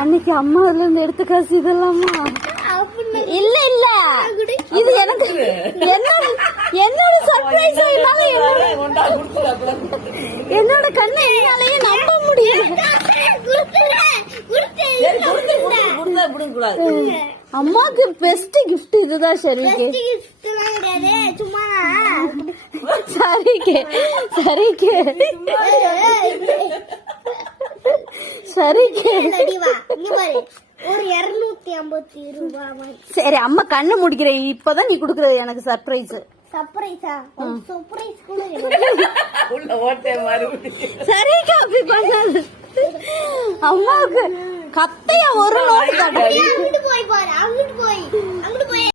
அன்னைக்கு அம்மா இதுல இருந்து எடுத்து காசு இதெல்லாமா? இல்ல இல்ல, இது எனக்கு என்னோட சர்ப்ரைஸ். என்னோட கண்ணை என்னாலயே நம்ப முடியல. அம்மாக்கு பெஸ்ட் கிஃப்ட் இதுதான். சரிக்கு சரிக்கு சரிக்கு சரிக்கு ஒரு 250 ரூபாய். சரி அம்மா கண்ணு முடிக்கிற. இப்பதான் நீ குடுக்கறது எனக்கு சர்ப்ரைஸ். சர்ப்ரைஸா? சர்ப்ரைஸ் கூட சரிக்கா அப்படி பண்ணாது. அம்மாவுக்கு கத்தையா ஒரு நோட்டு காட்டு.